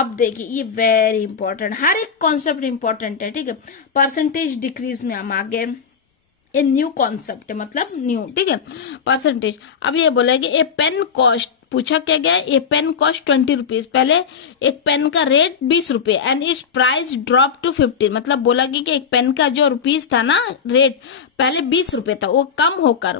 अब देखिए ये वेरी इंपॉर्टेंट, हर एक कॉन्सेप्ट इंपॉर्टेंट है, ठीक है। परसेंटेज डिक्रीज में हम आगे, ये न्यू कॉन्सेप्ट है, मतलब न्यू, ठीक है। परसेंटेज, अब ये बोला कि ए पेन कॉस्ट, पूछा क्या गया, ए पेन कॉस्ट 20 रुपीज, पहले एक पेन का रेट 20 रुपए and it's price drop to 15, मतलब बोला कि एक पेन का जो रुपीज था ना रेट, पहले 20 रुपए था, वो कम होकर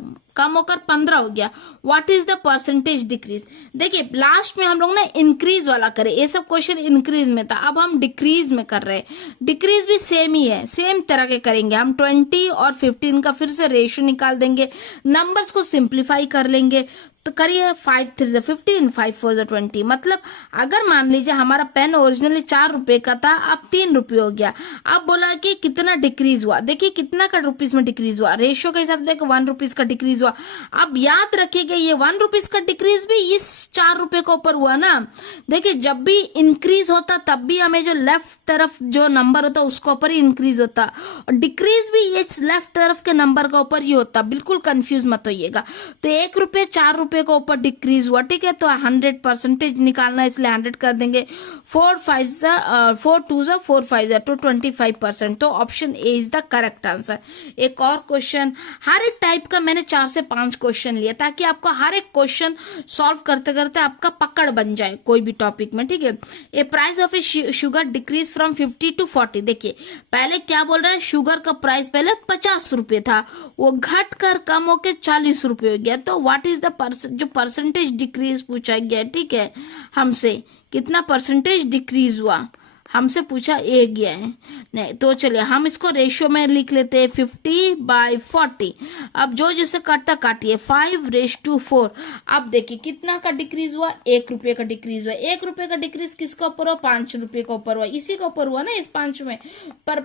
15 हो गया। What is the percentage decrease. देखिए लास्ट में हम लोग ने इंक्रीज वाला करे, ये सब क्वेश्चन इंक्रीज में था, अब हम डिक्रीज में कर रहे हैं। डिक्रीज भी सेम ही है, सेम तरह के करेंगे हम, 20 और 15 का फिर से रेशियो निकाल देंगे, नंबर्स को सिंप्लीफाई कर लेंगे। तो करिए 5 3 15, 5 4 20, मतलब अगर मान लीजिए हमारा पेन ओरिजिनली 4 रुपए का था, अब 3 रुपये हो गया। अब बोला कि कितना डिक्रीज हुआ, देखिए कितना का रुपीज में डिक्रीज हुआ, रेशियो के हिसाब से देखो 1 रुपीज का डिक्रीज हुआ। अब याद रखिएगा ये 1 रुपीज का डिक्रीज भी इस 4 रुपए के ऊपर हुआ ना। देखिए जब भी इंक्रीज होता तब भी हमें जो लेफ्ट तरफ जो नंबर होता उसके ऊपर ही इंक्रीज होता, और डिक्रीज भी ये लेफ्ट तरफ के नंबर के ऊपर ही होता, बिल्कुल कंफ्यूज मत होइएगा। तो 1 रुपये 4 रुपए के ऊपर डिक्रीज हुआ, ठीक है। तो 100% निकालना है, इसलिए 100 कर देंगे, 4 2 4 5 तो 25%। तो option A is the correct answer. एक और क्वेश्चन, हर एक टाइप का मैंने 4 से 5 क्वेश्चन लिया ताकि आपको हर एक क्वेश्चन सॉल्व करते करते आपका पकड़ बन जाए कोई भी टॉपिक में, ठीक है। A price of a sugar decrease from 50 to 40, देखिए पहले क्या बोल रहा है, शुगर का प्राइस पहले 50 रुपए था, वो घट कर कम होकर 40 रुपए हो गया। तो व्हाट इज द जो परसेंटेज डिक्रीज पूछा गया, ठीक है, हमसे कितना परसेंटेज डिक्रीज हुआ, हमसे पूछा ए गया है नहीं। तो चलिए हम इसको रेशियो में लिख लेते हैं, 50/40। अब जो जिसे काटता काटिए, 5:4। अब देखिए कितना का डिक्रीज हुआ, 1 रुपये का डिक्रीज हुआ। 1 रुपये का डिक्रीज किसके ऊपर हुआ, 5 रुपये का ऊपर हुआ, इसी के ऊपर हुआ ना, इस 5 में। पर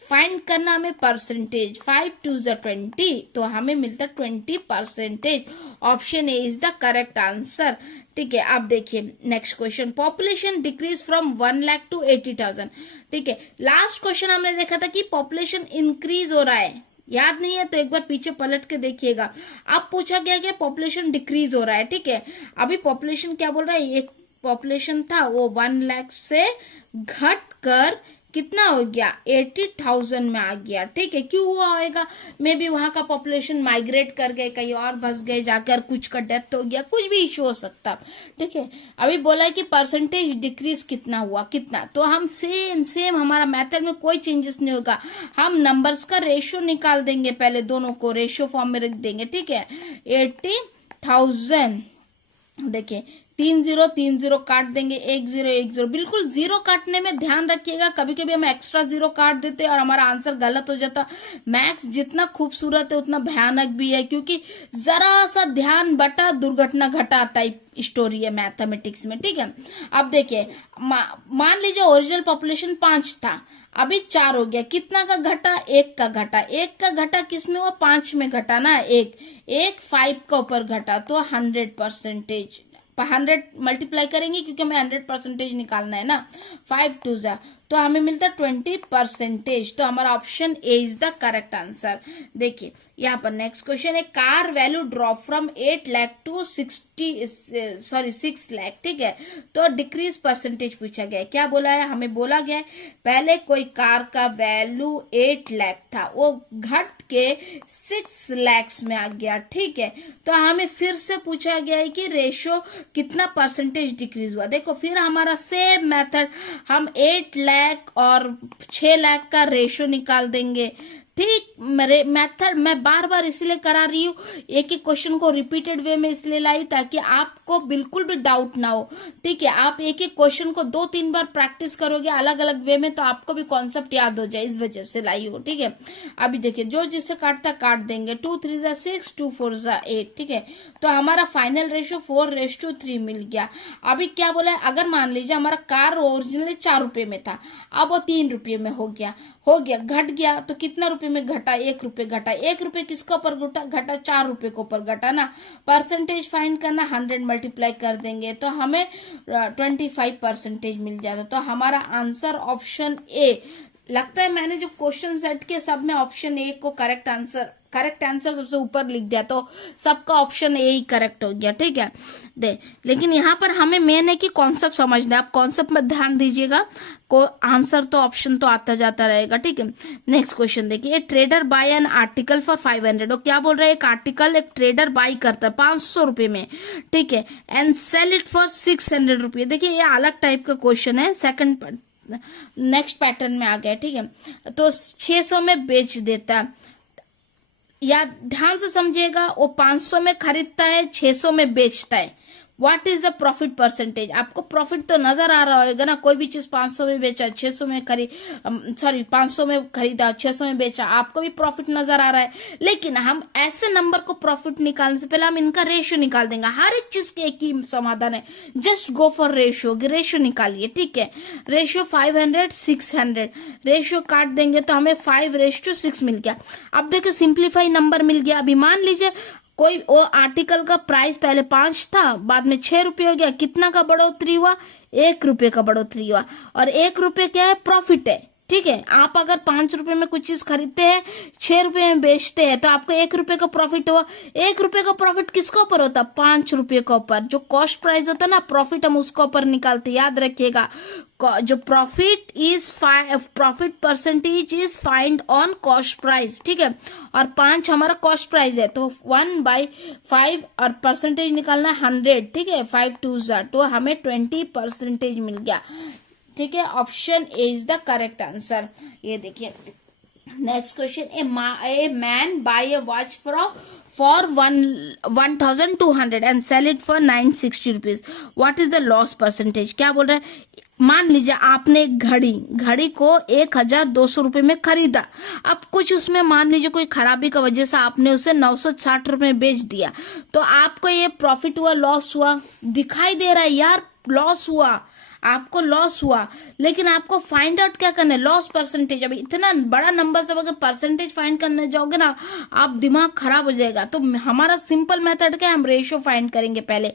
फाइंड करना हमें परसेंटेज, 5 2 20, तो हमें मिलता 20%। Option A is the correct answer, ठीक है। अब देखिए next question, population decrease from 1 lakh to 80,000, ठीक है। लास्ट क्वेश्चन हमने देखा था कि पॉपुलेशन इंक्रीज हो रहा है, याद नहीं है तो एक बार पीछे पलट के देखिएगा। अब पूछा गया कि पॉपुलेशन डिक्रीज हो रहा है, ठीक है। अभी पॉपुलेशन क्या बोल रहा है, एक पॉपुलेशन था वो 1 लाख से घट कर कितना हो गया, 80,000 में आ गया, ठीक है। क्यों हुआ होगा, मे बी वहां का पॉपुलेशन माइग्रेट कर गए, कहीं और बस गए जाकर, कुछ का डेथ हो गया, कुछ भी इशू हो सकता, ठीक है। अभी बोला है कि परसेंटेज डिक्रीज कितना हुआ, कितना, तो हम सेम हमारा मेथड में कोई चेंजेस नहीं होगा, हम नंबर्स का रेशियो निकाल देंगे, पहले दोनों को रेशियो फॉर्म में रख देंगे, ठीक है। 80,000, देखिए 3 0 3 0 काट देंगे, 1 0 1 0, बिल्कुल जीरो काटने में ध्यान रखिएगा, कभी कभी हम एक्स्ट्रा जीरो काट देते हैं और हमारा आंसर गलत हो जाता। मैथ्स जितना खूबसूरत है उतना भयानक भी है, क्योंकि जरा सा ध्यान बटा दुर्घटना घटा टाइप स्टोरी है मैथमेटिक्स में, ठीक है। अब देखिए मान लीजिए ओरिजिनल पॉपुलेशन 5 था, अभी 4 हो गया, कितना का घटा, 1 का घटा। 1 का घटा किस में हुआ, 5 में घटा ना, 1 5 का ऊपर घटा, तो 100%, 100 मल्टीप्लाई करेंगे क्योंकि हमें 100% निकालना है ना, 5 2 जा, तो हमें मिलता 20%। तो हमारा option A is the correct answer. देखिए यहाँ पर नेक्स्ट क्वेश्चन है, car value drop from 8 lakh to 6 lakh, ठीक है। तो डिक्रीज परसेंटेज पूछा गया है, क्या बोला है, हमें बोला गया है पहले कोई कार का वैल्यू 8 लाख था, वो घट के 6 लाख में आ गया, ठीक है। तो हमें फिर से पूछा गया है कि रेशियो कितना परसेंटेज डिक्रीज हुआ। देखो फिर हमारा सेम मेथड, हम 8 लाख और 6 लाख का रेशियो निकाल देंगे, ठीक। मेरे मेथड मैं बार बार इसलिए करा रही हूँ, एक ही क्वेश्चन को रिपीटेड वे में इसलिए लाई ताकि आपको बिल्कुल भी डाउट ना हो, ठीक है। आप एक ही क्वेश्चन को 2-3 बार प्रैक्टिस करोगे अलग अलग वे में, तो आपको भी कॉन्सेप्ट याद हो जाए, इस वजह से लाई हो, ठीक है। अभी देखिए जो जिससे काटता काट देंगे, 2 3 जा 6, 2 4 जा 8, ठीक है। तो हमारा फाइनल रेशियो 4:3 मिल गया। अभी क्या बोला है, अगर मान लीजिए हमारा कार ओरिजिनली 4 रुपए में था, अब वो 3 रुपये में हो गया, घट गया, तो कितना रुपए में घटा, 1 रुपये घटा। 1 रुपये किसके ऊपर घटा, 4 रुपये के ऊपर घटा ना। परसेंटेज फाइंड करना, 100 मल्टीप्लाई कर देंगे तो हमें 25% मिल जाता। तो हमारा आंसर ऑप्शन ए लगता है। मैंने जो क्वेश्चन सेट किए सब में ऑप्शन ए को करेक्ट आंसर करेक्ट आंसर सबसे ऊपर लिख दिया, तो सबका ऑप्शन ए ही करेक्ट हो गया, ठीक है। लेकिन यहाँ पर हमें मेन है कि कॉन्सेप्ट समझना है, आप कॉन्सेप्ट में ध्यान दीजिएगा, को आंसर तो ऑप्शन तो आता जाता रहेगा, ठीक है। नेक्स्ट क्वेश्चन देखिए, trader buy an article for 500, और क्या बोल रहे हैं, एक आर्टिकल एक ट्रेडर बाई करता है 500 रुपये में, ठीक है, एंड सेल इट फॉर 600 रुपये। देखिए ये अलग टाइप का क्वेश्चन है, सेकंड नेक्स्ट पैटर्न में आ गया, ठीक है। तो 600 में बेच देता है, या ध्यान से समझिएगा, वो 500 में खरीदता है, 600 में बेचता है। What is the profit percentage? आपको प्रॉफिट तो नजर आ रहा होगा ना, कोई भी चीज 500 में बेचा, 600 में 500 में खरीदा, 600 में बेचा, आपको भी प्रॉफिट नजर आ रहा है। लेकिन हम ऐसे नंबर को प्रॉफिट निकालने से पहले हम इनका रेशियो निकाल देंगे। हर एक चीज के एक ही समाधान है, just go for ratio, ratio निकालिए, ठीक है। रेशियो 500 600, रेशियो काट देंगे तो हमें 5:6 मिल गया। अब देखो सिंप्लीफाई नंबर मिल गया। अभी मान लीजिए कोई वो आर्टिकल का प्राइस पहले 5 था, बाद में 6 रुपये हो गया, कितना का बढ़ोतरी हुआ, 1 रुपये का बढ़ोतरी हुआ, और 1 रुपये क्या है, प्रॉफिट है, ठीक है। आप अगर 5 रुपये में कुछ चीज खरीदते हैं, 6 रुपये में बेचते हैं, तो आपको 1 रुपये का प्रॉफिट हुआ। 1 रुपये का प्रॉफिट किसके ऊपर होता है, 5 रुपये के ऊपर। जो कॉस्ट प्राइस होता है ना, प्रॉफिट हम उसके ऊपर निकालते, याद रखिएगा। जो profit percentage is find on cost price, ठीक है। और 5 हमारा कॉस्ट प्राइस है, तो 1/5 और परसेंटेज निकालना 100, ठीक है। 5 2 तो हमें 20% मिल गया, ठीक है। Option A is the correct answer. ये देखिए next question, a man buy a watch for 1200 and sell it for 960 rupees, what is the loss percentage? क्या बोल रहा है, मान लीजिए आपने एक घड़ी को 1200 रुपये में खरीदा। अब कुछ उसमें मान लीजिए कोई खराबी की वजह से आपने उसे 960 रुपये में बेच दिया, तो आपको ये प्रॉफिट हुआ लॉस हुआ? दिखाई दे रहा है यार, लॉस हुआ, आपको लॉस हुआ। लेकिन आपको फाइंड आउट क्या करना है, लॉस परसेंटेज। अभी इतना बड़ा नंबर से अगर परसेंटेज फाइंड करने जाओगे ना, आप दिमाग खराब हो जाएगा। तो हमारा सिंपल मेथड क्या है, हम रेशियो फाइंड करेंगे पहले।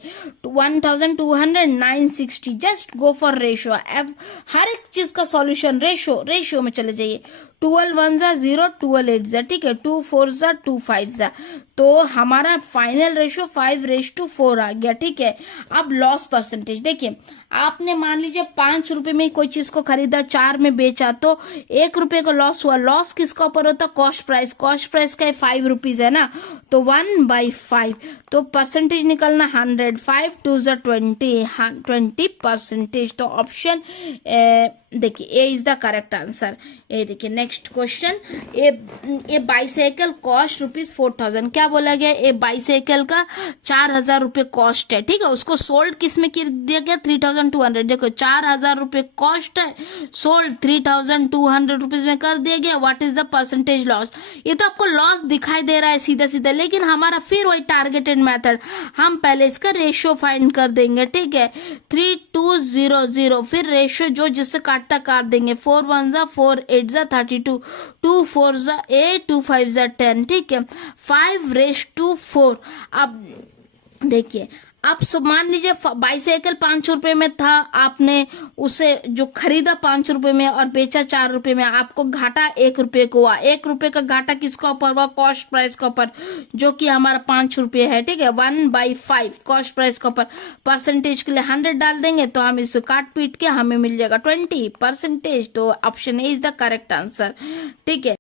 1200 960, जस्ट गो फॉर रेशियो। हर एक चीज का सॉल्यूशन रेशियो में चले जाइए। 12 1 0, 12 8, ठीक है, 2 4 2 5, तो हमारा फाइनल रेशियो 5:4 आ गया, ठीक है। अब लॉस परसेंटेज देखिए, आपने मान लीजिए 5 रुपए में कोई चीज को खरीदा, 4 में बेचा, तो 1 रुपये का लॉस हुआ। लॉस किसका ऊपर होता, कॉस्ट प्राइस। कॉस्ट प्राइस का 5 रुपीज है ना, तो 1/5, तो परसेंटेज निकलना 100, 5 2 20%। तो ऑप्शन देखिए ए इज द करेक्ट आंसर। ये देखिए नेक्स्ट क्वेश्चन, ए बाईसाइकिल कॉस्ट ₹4000, क्या बोला गया, ए बाईसाइकिल का 4000 रुपये कॉस्ट है, ठीक है। उसको सोल्ड किस में कर दिया गया, 3200। देखो 4000 रुपये कॉस्ट है, सोल्ड 3200 रुपीज में कर दिया गया। What is the percentage loss? ये तो आपको लॉस दिखाई दे रहा है सीधा सीधा, लेकिन हमारा फिर वही टारगेटेड मेथड, हम पहले इसका रेशियो फाइंड कर देंगे, ठीक है। 3200, फिर रेशियो जो जिससे काटता काट देंगे। 4 1 4 8 32, 2 4 8, 2 5 10, ठीक है। 5:4। अब देखिए, आप सब मान लीजिए बाईसाइकिल 5 रुपए में था, आपने उसे जो खरीदा 5 रुपए में और बेचा 4 रुपए में, आपको घाटा 1 रुपये को हुआ। 1 रुपये का घाटा किसका ऊपर हुआ, कॉस्ट प्राइस का ऊपर, जो कि हमारा 5 रुपये है, ठीक है। 1/5 कॉस्ट प्राइस का ऊपर। परसेंटेज के लिए 100 डाल देंगे, तो हम इसे काट पीट के हमें मिल जाएगा 20%। तो option A is the correct answer, ठीक है।